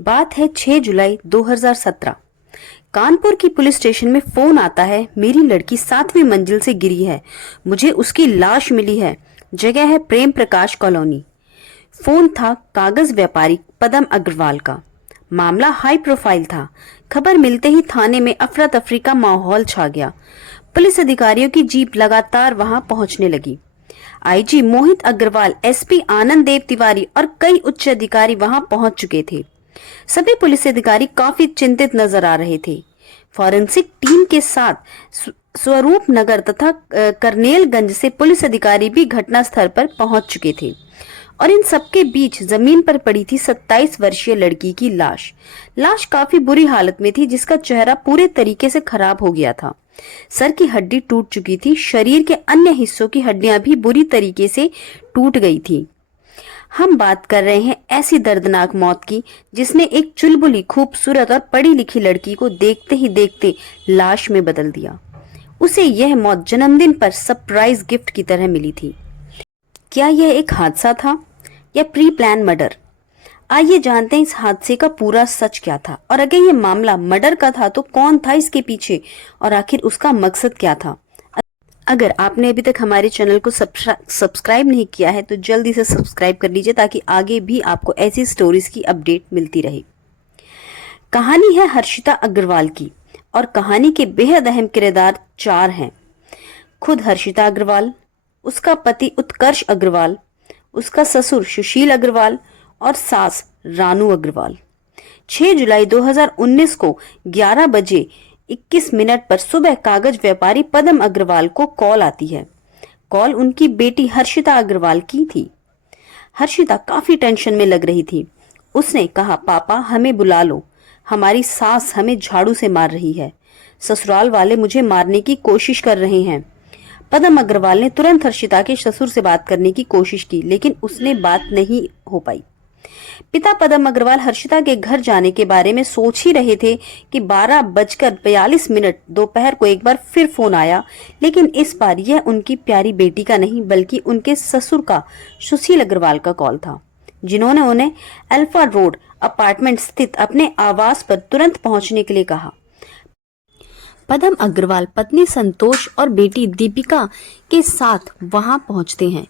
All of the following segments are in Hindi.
बात है 6 जुलाई 2017। कानपुर की पुलिस स्टेशन में फोन आता है, मेरी लड़की 7वीं मंजिल से गिरी है, मुझे उसकी लाश मिली है। जगह है प्रेम प्रकाश कॉलोनी। फोन था कागज व्यापारी पदम अग्रवाल का। मामला हाई प्रोफाइल था। खबर मिलते ही थाने में अफरा तफरी का माहौल छा गया। पुलिस अधिकारियों की जीप लगातार वहां पहुंचने लगी। आईजी मोहित अग्रवाल, एसपी आनंद देव तिवारी और कई उच्च अधिकारी वहां पहुंच चुके थे। सभी पुलिस अधिकारी काफी चिंतित नजर आ रहे थे। फॉरेंसिक टीम के साथ स्वरूप नगर तथा करनेलगंज से पुलिस अधिकारी भी घटनास्थल पर पहुंच चुके थे और इन सबके बीच जमीन पर पड़ी थी 27 वर्षीय लड़की की लाश। लाश काफी बुरी हालत में थी, जिसका चेहरा पूरे तरीके से खराब हो गया था। सर की हड्डी टूट चुकी थी, शरीर के अन्य हिस्सों की हड्डियां भी बुरी तरीके से टूट गई थी। हम बात कर रहे हैं ऐसी दर्दनाक मौत की जिसने एक चुलबुली, खूबसूरत और पढ़ी लिखी लड़की को देखते ही देखते लाश में बदल दिया। उसे यह मौत जन्मदिन पर सरप्राइज गिफ्ट की तरह मिली थी। क्या यह एक हादसा था या प्री प्लान मर्डर? आइए जानते हैं इस हादसे का पूरा सच क्या था, और अगर ये मामला मर्डर का था तो कौन था इसके पीछे और आखिर उसका मकसद क्या था। अगर आपने अभी तक हमारे चैनल को सब्सक्राइब नहीं किया है तो जल्दी से सब्सक्राइब कर लीजिए, ताकि आगे भी आपको ऐसी स्टोरीज की अपडेट मिलती रहे। कहानी है हर्षिता अग्रवाल की, और कहानी के बेहद अहम किरदार 4 हैं। खुद हर्षिता अग्रवाल, उसका पति उत्कर्ष अग्रवाल, उसका ससुर सुशील अग्रवाल और सास रानू अग्रवाल। 6 जुलाई 2019 को 11 बजे 21 मिनट पर सुबह कागज व्यापारी पदम अग्रवाल को कॉल आती है। कॉल उनकी बेटी हर्षिता अग्रवाल की थी। हर्षिता काफी टेंशन में लग रही थी। उसने कहा, पापा हमें बुला लो, हमारी सास हमें झाड़ू से मार रही है, ससुराल वाले मुझे मारने की कोशिश कर रहे हैं। पदम अग्रवाल ने तुरंत हर्षिता के ससुर से बात करने की कोशिश की, लेकिन उसने बात नहीं हो पाई। पिता पदम अग्रवाल हर्षिता के घर जाने के बारे में सोच ही रहे थे कि 12:42 दोपहर को एक बार फिर फोन आया, लेकिन इस बार यह उनकी प्यारी बेटी का नहीं बल्कि उनके ससुर का सुशील अग्रवाल का कॉल था, जिन्होंने उन्हें अल्फा रोड अपार्टमेंट स्थित अपने आवास पर तुरंत पहुंचने के लिए कहा। पदम अग्रवाल पत्नी संतोष और बेटी दीपिका के साथ वहां पहुंचते हैं,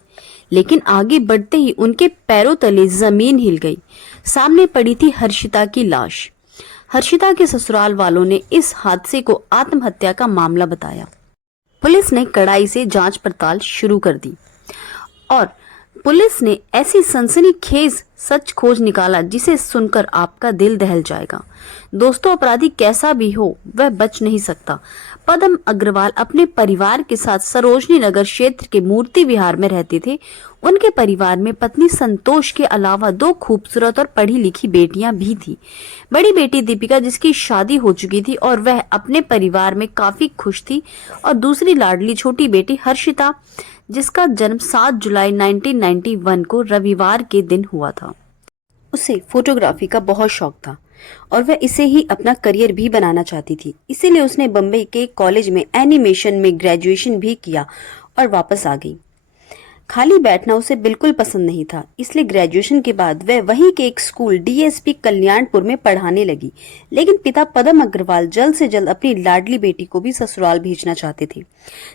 लेकिन आगे बढ़ते ही उनके पैरों तले जमीन हिल गई। सामने पड़ी थी हर्षिता की लाश। हर्षिता के ससुराल वालों ने इस हादसे को आत्महत्या का मामला बताया। पुलिस ने कड़ाई से जांच पड़ताल शुरू कर दी और पुलिस ने ऐसी सनसनीखेज सच खोज निकाला जिसे सुनकर आपका दिल दहल जाएगा। दोस्तों, अपराधी कैसा भी हो वह बच नहीं सकता। पदम अग्रवाल अपने परिवार के साथ सरोजनी नगर क्षेत्र के मूर्ति विहार में रहते थे। उनके परिवार में पत्नी संतोष के अलावा 2 खूबसूरत और पढ़ी लिखी बेटियां भी थी। बड़ी बेटी दीपिका, जिसकी शादी हो चुकी थी और वह अपने परिवार में काफी खुश थी, और दूसरी लाडली छोटी बेटी हर्षिता, जिसका जन्म 7 जुलाई 1991 को रविवार के दिन हुआ था। उसे फोटोग्राफी का बहुत शौक था और वह इसे ही अपना करियर भी बनाना चाहती थी। इसीलिए उसने बम्बई के कॉलेज में एनिमेशन में ग्रेजुएशन भी किया और वापस आ गई। खाली बैठना उसे बिल्कुल पसंद नहीं था, इसलिए ग्रेजुएशन के बाद वह वहीं के एक स्कूल डीएसपी कल्याणपुर में पढ़ाने लगी। लेकिन पिता पदम अग्रवाल जल्द से जल्द अपनी लाडली बेटी को भी ससुराल भेजना चाहते थे,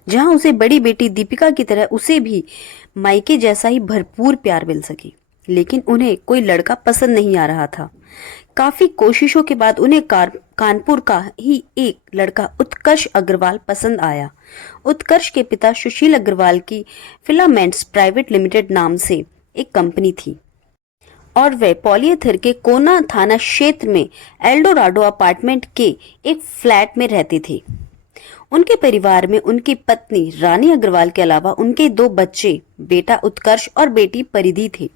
जहां उसे बड़ी बेटी दीपिका की तरह उसे भी मायके जैसा ही भरपूर प्यार मिल सके। लेकिन उन्हें कोई लड़का पसंद नहीं आ रहा था। काफी कोशिशों के बाद उन्हें कानपुर का ही एक लड़का उत्कर्ष अग्रवाल पसंद आया। उत्कर्ष के पिता सुशील अग्रवाल की फिलामेंट्स प्राइवेट लिमिटेड नाम से एक कंपनी थी और वे पॉलिएथर के कोना थाना क्षेत्र में एल्डोराडो अपार्टमेंट के एक फ्लैट में रहते थे। उनके परिवार में उनकी पत्नी रानी अग्रवाल के अलावा उनके 2 बच्चे, बेटा उत्कर्ष और बेटी परिधि थे।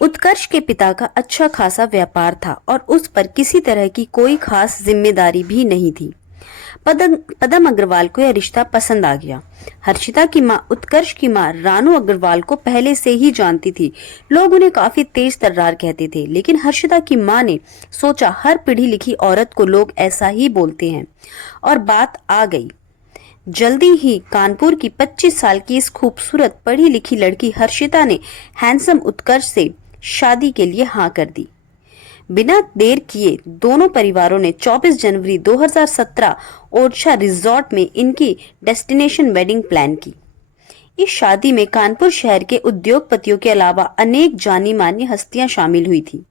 उत्कर्ष के पिता का अच्छा खासा व्यापार था और उस पर किसी तरह की कोई खास जिम्मेदारी भी नहीं थी। पदम अग्रवाल को यह रिश्ता पसंद आ गया। हर्षिता की मां उत्कर्ष की मां रानू अग्रवाल को पहले से ही जानती थी। लोग उन्हें काफी तेज तर्रार कहते थे, लेकिन हर्षिता की मां ने सोचा हर पढ़ी लिखी औरत को लोग ऐसा ही बोलते हैं, और बात आ गई। जल्दी ही कानपुर की 25 साल की इस खूबसूरत पढ़ी लिखी लड़की हर्षिता ने हैंडसम उत्कर्ष से शादी के लिए हाँ कर दी। बिना देर किए दोनों परिवारों ने 24 जनवरी 2017 ओरछा रिजॉर्ट में इनकी डेस्टिनेशन वेडिंग प्लान की। इस शादी में कानपुर शहर के उद्योगपतियों के अलावा अनेक जानी मानी हस्तियां शामिल हुई थी।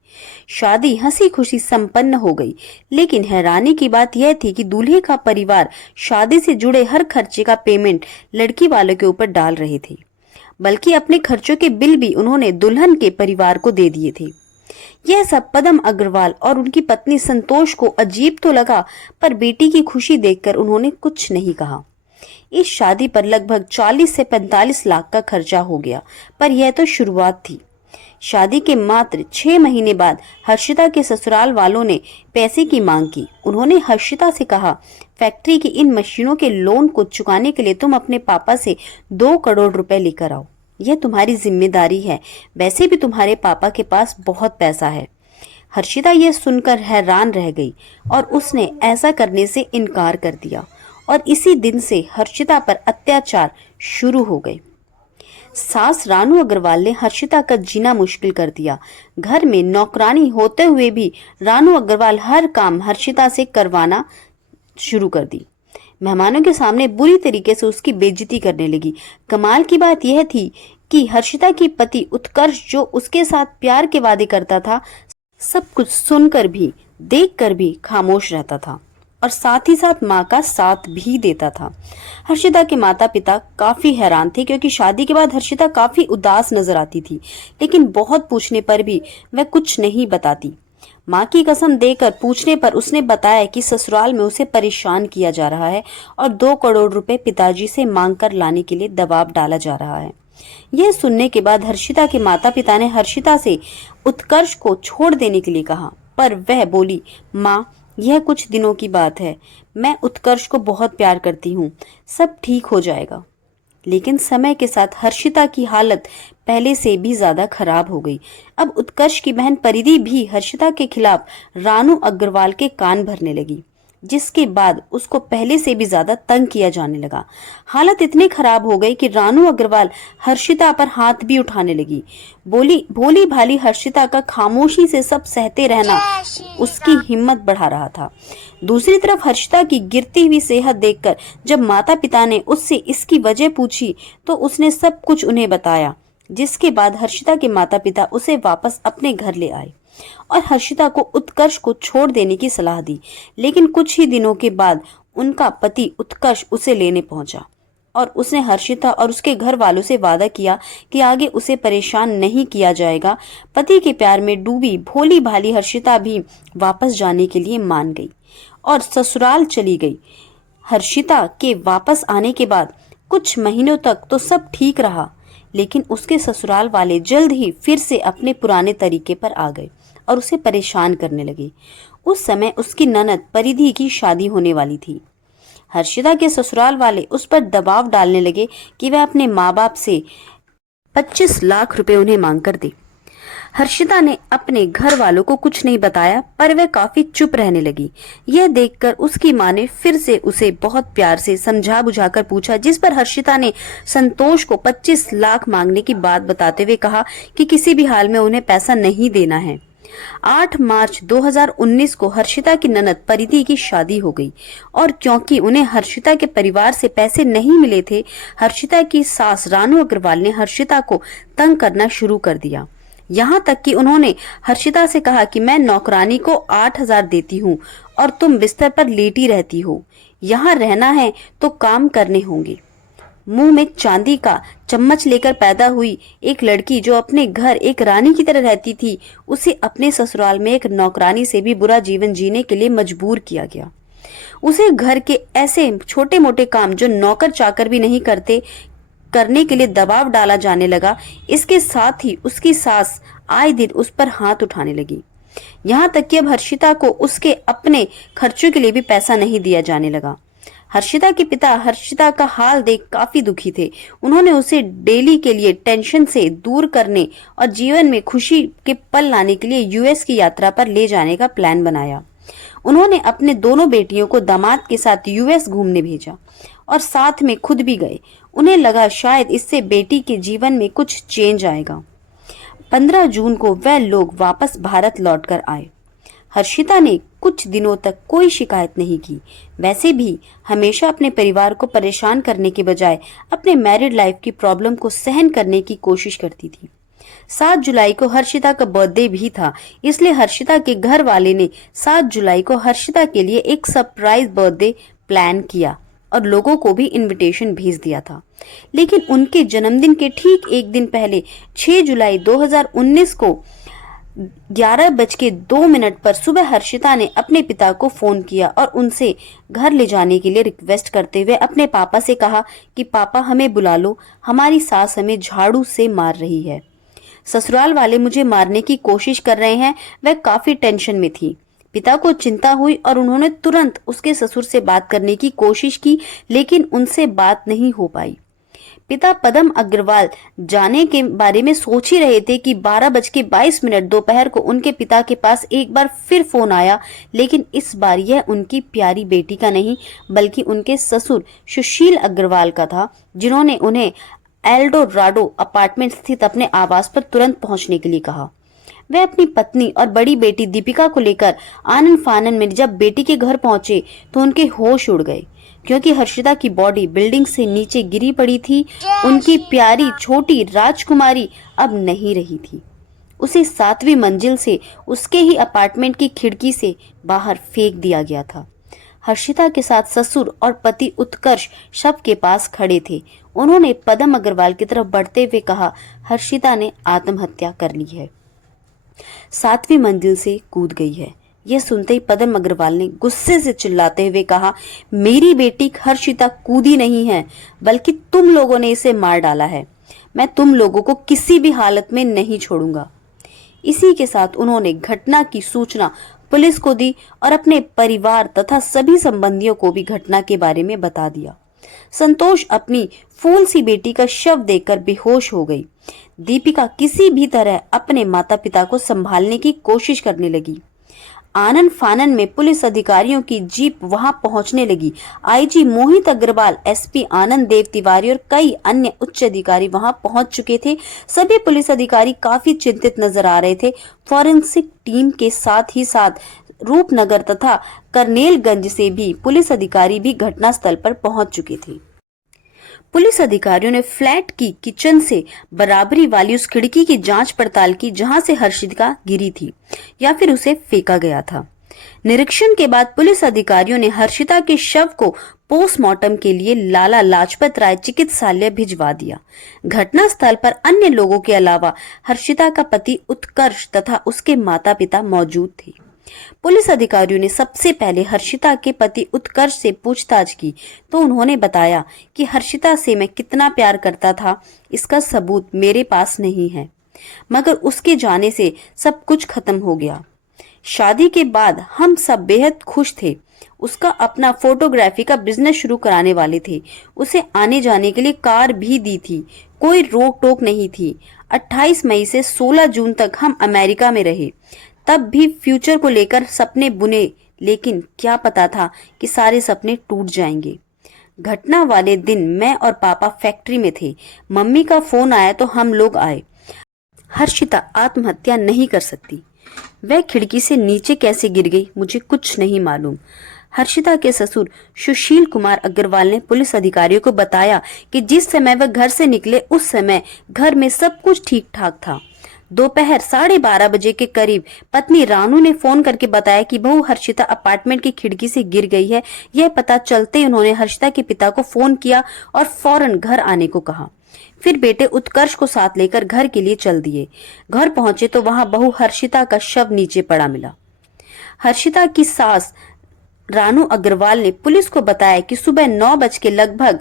शादी हंसी खुशी संपन्न हो गई, लेकिन हैरानी की बात यह थी कि दूल्हे का परिवार शादी से जुड़े हर खर्चे का पेमेंट लड़की वालों के ऊपर डाल रहे थे, बल्कि अपने खर्चों के बिल भी उन्होंने दुल्हन के परिवार को दे दिए थे। यह सब पदम अग्रवाल और उनकी पत्नी संतोष को अजीब तो लगा, पर बेटी की खुशी देखकर उन्होंने कुछ नहीं कहा। इस शादी पर लगभग 40 से 45 लाख का खर्चा हो गया, पर यह तो शुरुआत थी। शादी के मात्र 6 महीने बाद हर्षिता के ससुराल वालों ने पैसे की मांग की। उन्होंने हर्षिता से कहा, फैक्ट्री की इन मशीनों के लोन को चुकाने के लिए तुम अपने पापा से 2 करोड़ रुपए लेकर आओ। यह तुम्हारी जिम्मेदारी है, वैसे भी तुम्हारे पापा के पास बहुत पैसा है। हर्षिता यह सुनकर हैरान रह गई और उसने ऐसा करने से इनकार कर दिया, और इसी दिन से हर्षिता पर अत्याचार शुरू हो गए। सास रानू अग्रवाल ने हर्षिता का जीना मुश्किल कर दिया। घर में नौकरानी होते हुए भी रानू अग्रवाल हर काम हर्षिता से करवाना शुरू कर दी। मेहमानों के सामने बुरी तरीके से उसकी बेइज्जती करने लगी। कमाल की बात यह थी कि हर्षिता की पति उत्कर्ष, जो उसके साथ प्यार के वादे करता था, सब कुछ सुनकर भी देखकर भी खामोश रहता था और साथ ही साथ माँ का साथ भी देता था। हर्षिता के माता पिता काफी हैरान थे, क्योंकि शादी के बाद हर्षिता काफी उदास नजर आती थी, लेकिन बहुत पूछने पर भी वह कुछ नहीं बताती। माँ की कसम देकर पूछने पर उसने बताया कि ससुराल में उसे परेशान किया जा रहा है और 2 करोड़ रुपए पिताजी से मांग कर लाने के लिए दबाव डाला जा रहा है। यह सुनने के बाद हर्षिता के माता पिता ने हर्षिता से उत्कर्ष को छोड़ देने के लिए कहा, पर वह बोली, माँ यह कुछ दिनों की बात है, मैं उत्कर्ष को बहुत प्यार करती हूँ, सब ठीक हो जाएगा। लेकिन समय के साथ हर्षिता की हालत पहले से भी ज्यादा खराब हो गई। अब उत्कर्ष की बहन परिधि भी हर्षिता के खिलाफ रानू अग्रवाल के कान भरने लगी, जिसके बाद उसको पहले से भी ज्यादा तंग किया जाने लगा। हालत इतनी खराब हो गई कि रानू अग्रवाल हर्षिता पर हाथ भी उठाने लगी। भोली भाली हर्षिता का खामोशी से सब सहते रहना उसकी हिम्मत बढ़ा रहा था। दूसरी तरफ हर्षिता की गिरती हुई सेहत देखकर जब माता पिता ने उससे इसकी वजह पूछी तो उसने सब कुछ उन्हें बताया, जिसके बाद हर्षिता के माता पिता उसे वापस अपने घर ले आए और हर्षिता को उत्कर्ष को छोड़ देने की सलाह दी। लेकिन कुछ ही दिनों के बाद उनका पति उत्कर्ष उसे लेने पहुंचा और उसने हर्षिता और उसके घर वालों से वादा किया कि आगे उसे परेशान नहीं किया जाएगा। पति के प्यार में डूबी भोली भाली हर्षिता भी वापस जाने के लिए मान गई और ससुराल चली गई। हर्षिता के वापस आने के बाद कुछ महीनों तक तो सब ठीक रहा, लेकिन उसके ससुराल वाले जल्द ही फिर से अपने पुराने तरीके पर आ गए और उसे परेशान करने लगे। उस समय उसकी ननद परिधि की शादी होने वाली थी। हर्षिता के ससुराल वाले उस पर दबाव डालने लगे कि वह अपने माँ बाप से 25 लाख रुपए उन्हें मांग कर दे। हर्षिता ने अपने घर वालों को कुछ नहीं बताया, पर वह काफी चुप रहने लगी। यह देखकर उसकी मां ने फिर से उसे बहुत प्यार से समझा बुझाकर पूछा, जिस पर हर्षिता ने संतोष को 25 लाख मांगने की बात बताते हुए कहा कि किसी भी हाल में उन्हें पैसा नहीं देना है। 8 मार्च 2019 को हर्षिता की ननद परिधि की शादी हो गई और क्योंकि उन्हें हर्षिता के परिवार से पैसे नहीं मिले थे, हर्षिता की सास रानू अग्रवाल ने हर्षिता को तंग करना शुरू कर दिया। यहाँ तक कि उन्होंने हर्षिता से कहा कि मैं नौकरानी को 8,000 देती हूँ और तुम बिस्तर पर लेटी रहती हो, यहाँ रहना है तो काम करने होंगे। मुंह में चांदी का चम्मच लेकर पैदा हुई एक लड़की जो अपने घर एक रानी की तरह रहती थी, उसे अपने ससुराल में एक नौकरानी से भी बुरा जीवन जीने के लिए मजबूर किया गया। उसे घर के ऐसे छोटे मोटे काम जो नौकर चाकर भी नहीं करते करने के लिए दबाव डाला जाने लगा। इसके साथ ही उसकी सास आए दिन उस पर हाथ उठाने लगी। यहाँ तक कि अब हर्षिता को उसके अपने खर्चों के लिए भी पैसा नहीं दिया जाने लगा। हर्षिता के पिता हर्षिता का हाल देख काफी दुखी थे। उन्होंने उसे डेली के लिए टेंशन से दूर करने और जीवन में खुशी के पल लाने के लिए यूएस की यात्रा पर ले जाने का प्लान बनाया। उन्होंने अपने दोनों बेटियों को दामाद के साथ यूएस घूमने भेजा और साथ में खुद भी गए। उन्हें लगा शायद इससे बेटी के जीवन में कुछ चेंज आएगा। 15 जून को वह लोग वापस भारत लौटकर आए। हर्षिता ने कुछ दिनों तक कोई शिकायत नहीं की। वैसे भी हमेशा अपने परिवार को परेशान करने के बजाय अपने मैरिड लाइफ की प्रॉब्लम को सहन करने की कोशिश करती थी। 7 जुलाई को हर्षिता का बर्थडे भी था, इसलिए हर्षिता के घर वाले ने 7 जुलाई को हर्षिता के लिए एक सरप्राइज बर्थडे प्लान किया और लोगों को भी इनविटेशन भेज दिया था। लेकिन उनके जन्मदिन के ठीक एक दिन पहले 6 जुलाई 2019 को 11:02 पर सुबह हर्षिता ने अपने पिता को फोन किया और उनसे घर ले जाने के लिए रिक्वेस्ट करते हुए अपने पापा से कहा कि पापा हमें बुला लो, हमारी सास हमें झाड़ू से मार रही है। ससुराल वाले मुझे मारने की कोशिश कर रहे हैं। वह काफी टेंशन में थी। पिता को चिंता हुई और उन्होंने तुरंत उसके ससुर से बात करने की कोशिश की, लेकिन उनसे बात नहीं हो पाई। पिता पदम अग्रवाल जाने के बारे में सोच ही रहे थे कि 12:22 दोपहर को उनके पिता के पास एक बार फिर फोन आया, लेकिन इस बार यह उनकी प्यारी बेटी का नहीं बल्कि उनके ससुर सुशील अग्रवाल का था, जिन्होंने उन्हें एल्डोराडो अपार्टमेंट स्थित अपने आवास पर तुरंत पहुंचने के लिए कहा। वे अपनी पत्नी और बड़ी बेटी दीपिका को लेकर आनन फानन में जब बेटी के घर पहुंचे तो उनके होश उड़ गए, क्योंकि हर्षिता की बॉडी बिल्डिंग से नीचे गिरी पड़ी थी। उनकी प्यारी छोटी राजकुमारी अब नहीं रही थी। उसे 7वीं मंजिल से उसके ही अपार्टमेंट की खिड़की से बाहर फेंक दिया गया था। हर्षिता के साथ ससुर और पति उत्कर्ष शव के पास खड़े थे। उन्होंने पदम अग्रवाल की तरफ बढ़ते हुए कहा, हर्षिता ने आत्महत्या कर ली है, 7वीं मंजिल से कूद गई है। यह सुनते ही पदम अग्रवाल ने गुस्से से चिल्लाते हुए कहा, मेरी बेटी हर्षिता कूदी नहीं है, बल्कि तुम लोगों ने इसे मार डाला है। मैं तुम लोगों को किसी भी हालत में नहीं छोड़ूंगा। इसी के साथ उन्होंने घटना की सूचना पुलिस को दी और अपने परिवार तथा सभी संबंधियों को भी घटना के बारे में बता दिया। संतोष अपनी फूल सी बेटी का शव देखकर बेहोश हो गई। दीपिका किसी भी तरह अपने माता पिता को संभालने की कोशिश करने लगी। आनन फानन में पुलिस अधिकारियों की जीप वहां पहुंचने लगी। आईजी मोहित अग्रवाल, एसपी आनंद देव तिवारी और कई अन्य उच्च अधिकारी वहां पहुंच चुके थे। सभी पुलिस अधिकारी काफी चिंतित नजर आ रहे थे। फॉरेंसिक टीम के साथ ही साथ रूपनगर तथा करनेलगंज से भी पुलिस अधिकारी भी घटनास्थल पर पहुंच चुके थे। पुलिस अधिकारियों ने फ्लैट की किचन से बराबरी वाली उस खिड़की की जांच पड़ताल की जहां से हर्षिता गिरी थी या फिर उसे फेंका गया था। निरीक्षण के बाद पुलिस अधिकारियों ने हर्षिता के शव को पोस्टमार्टम के लिए लाला लाजपत राय चिकित्सालय भिजवा दिया। घटनास्थल पर अन्य लोगों के अलावा हर्षिता का पति उत्कर्ष तथा उसके माता पिता मौजूद थे। पुलिस अधिकारियों ने सबसे पहले हर्षिता के पति उत्कर्ष से पूछताछ की तो उन्होंने बताया कि हर्षिता से मैं कितना प्यार करता था इसका सबूत मेरे पास नहीं है, मगर उसके जाने से सब कुछ खत्म हो गया। शादी के बाद हम सब बेहद खुश थे। उसका अपना फोटोग्राफी का बिजनेस शुरू कराने वाले थे। उसे आने जाने के लिए कार भी दी थी, कोई रोक टोक नहीं थी। 28 मई से 16 जून तक हम अमेरिका में रहे। तब भी फ्यूचर को लेकर सपने बुने, लेकिन क्या पता था कि सारे सपने टूट जाएंगे। घटना वाले दिन मैं और पापा फैक्ट्री में थे। मम्मी का फोन आया तो हम लोग आए। हर्षिता आत्महत्या नहीं कर सकती। वह खिड़की से नीचे कैसे गिर गई मुझे कुछ नहीं मालूम। हर्षिता के ससुर सुशील कुमार अग्रवाल ने पुलिस अधिकारियों को बताया कि जिस समय वह घर से निकले उस समय घर में सब कुछ ठीक ठाक था। दोपहर 12:30 बजे के करीब पत्नी रानू ने फोन करके बताया कि बहू हर्षिता अपार्टमेंट की खिड़की से गिर गई है। यह पता चलते ही उन्होंने हर्षिता के पिता को फोन किया और फौरन घर आने को कहा। फिर बेटे उत्कर्ष को साथ लेकर घर के लिए चल दिए। घर पहुंचे तो वहां बहू हर्षिता का शव नीचे पड़ा मिला। हर्षिता की सास रानू अग्रवाल ने पुलिस को बताया कि सुबह 9 के लगभग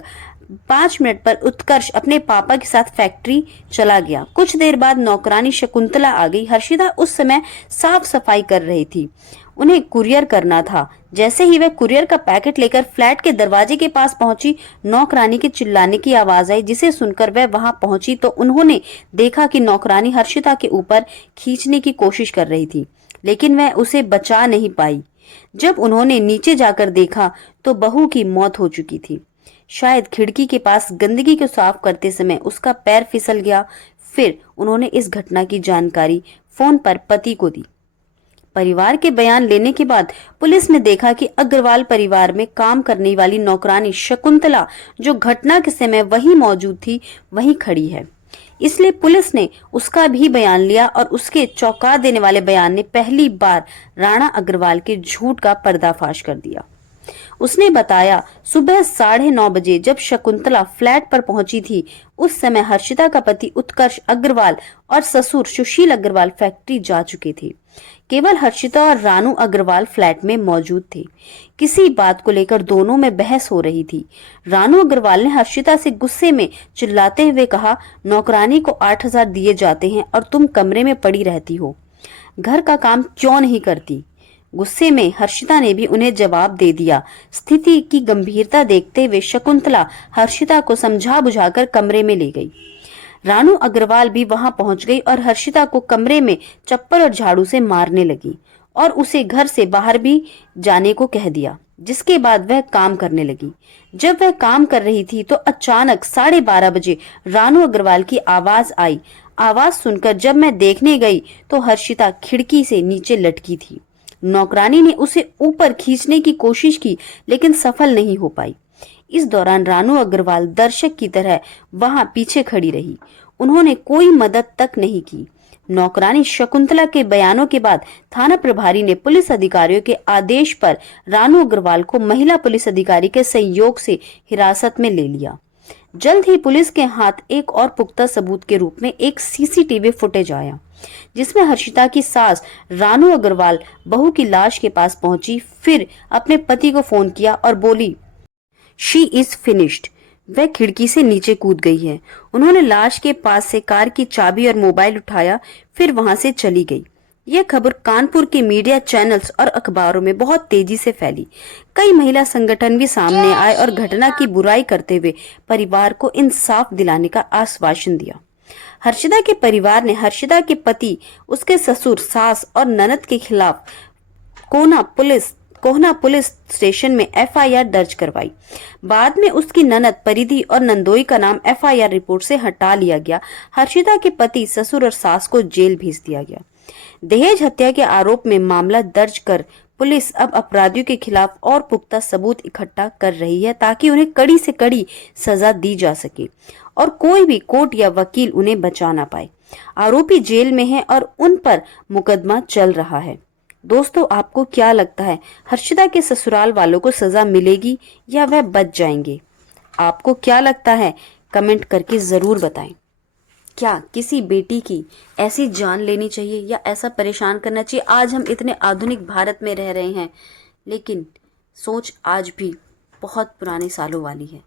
5 पर उत्कर्ष अपने पापा के साथ फैक्ट्री चला गया। कुछ देर बाद नौकरानी शकुंतला आ गई। हर्षिता उस समय साफ सफाई कर रही थी, उन्हें कुरियर करना था। जैसे ही वह कुरियर का पैकेट लेकर फ्लैट के दरवाजे के पास पहुंची, नौकरानी के चिल्लाने की आवाज आई, जिसे सुनकर वह वहां पहुंची तो उन्होंने देखा कि नौकरानी हर्षिता के ऊपर खींचने की कोशिश कर रही थी, लेकिन वह उसे बचा नहीं पाई। जब उन्होंने नीचे जाकर देखा तो बहू की मौत हो चुकी थी। शायद खिड़की के पास गंदगी को साफ करते समय उसका पैर फिसल गया। फिर उन्होंने इस घटना की जानकारी फोन पर पति को दी। परिवार के बयान लेने के बाद पुलिस ने देखा कि अग्रवाल परिवार में काम करने वाली नौकरानी शकुंतला, जो घटना के समय वहीं मौजूद थी, वहीं खड़ी है। इसलिए पुलिस ने उसका भी बयान लिया और उसके चौंका देने वाले बयान ने पहली बार राणा अग्रवाल के झूठ का पर्दाफाश कर दिया। उसने बताया, सुबह 9:30 बजे जब शकुंतला फ्लैट पर पहुंची थी, उस समय हर्षिता का पति उत्कर्ष अग्रवाल और ससुर सुशील अग्रवाल फैक्ट्री जा चुके थे। केवल हर्षिता और रानू अग्रवाल फ्लैट में मौजूद थे। किसी बात को लेकर दोनों में बहस हो रही थी। रानू अग्रवाल ने हर्षिता से गुस्से में चिल्लाते हुए कहा, नौकरानी को 8,000 दिए जाते हैं और तुम कमरे में पड़ी रहती हो, घर का काम क्यों नहीं करती? गुस्से में हर्षिता ने भी उन्हें जवाब दे दिया। स्थिति की गंभीरता देखते हुए शकुंतला हर्षिता को समझा बुझाकर कमरे में ले गई। रानू अग्रवाल भी वहां पहुंच गई और हर्षिता को कमरे में चप्पल और झाड़ू से मारने लगी और उसे घर से बाहर भी जाने को कह दिया, जिसके बाद वह काम करने लगी। जब वह काम कर रही थी तो अचानक 12:30 बजे रानू अग्रवाल की आवाज आई। आवाज सुनकर जब मैं देखने गई तो हर्षिता खिड़की से नीचे लटकी थी। नौकरानी ने उसे ऊपर खींचने की कोशिश की, लेकिन सफल नहीं हो पाई। इस दौरान रानू अग्रवाल दर्शक की तरह वहां पीछे खड़ी रही। उन्होंने कोई मदद तक नहीं की। नौकरानी शकुंतला के बयानों के बाद थाना प्रभारी ने पुलिस अधिकारियों के आदेश पर रानू अग्रवाल को महिला पुलिस अधिकारी के सहयोग से हिरासत में ले लिया। जल्द ही पुलिस के हाथ एक और पुख्ता सबूत के रूप में एक सीसीटीवी फुटेज आया, जिसमें हर्षिता की सास रानू अग्रवाल बहू की लाश के पास पहुंची, फिर अपने पति को फोन किया और बोली, शी इज फिनिश्ड। वह खिड़की से नीचे कूद गई है। उन्होंने लाश के पास से कार की चाबी और मोबाइल उठाया, फिर वहां से चली गई। यह खबर कानपुर के मीडिया चैनल्स और अखबारों में बहुत तेजी से फैली। कई महिला संगठन भी सामने आए और घटना की बुराई करते हुए परिवार को इंसाफ दिलाने का आश्वासन दिया। हर्षिता के परिवार ने हर्षिता के पति, उसके ससुर, सास और ननद के खिलाफ कोहना पुलिस स्टेशन में एफआईआर दर्ज करवाई। बाद में उसकी ननद परिधि और नंदोई का नाम एफआईआर रिपोर्ट से हटा लिया गया। हर्षिता के पति, ससुर और सास को जेल भेज दिया गया। दहेज हत्या के आरोप में मामला दर्ज कर पुलिस अब अपराधियों के खिलाफ और पुख्ता सबूत इकट्ठा कर रही है, ताकि उन्हें कड़ी से कड़ी सजा दी जा सके और कोई भी कोर्ट या वकील उन्हें बचा ना पाए। आरोपी जेल में है और उन पर मुकदमा चल रहा है। दोस्तों, आपको क्या लगता है, हर्षिता के ससुराल वालों को सजा मिलेगी या वह बच जाएंगे? आपको क्या लगता है, कमेंट करके जरूर बताएं। क्या किसी बेटी की ऐसी जान लेनी चाहिए या ऐसा परेशान करना चाहिए? आज हम इतने आधुनिक भारत में रह रहे हैं, लेकिन सोच आज भी बहुत पुराने सालों वाली है।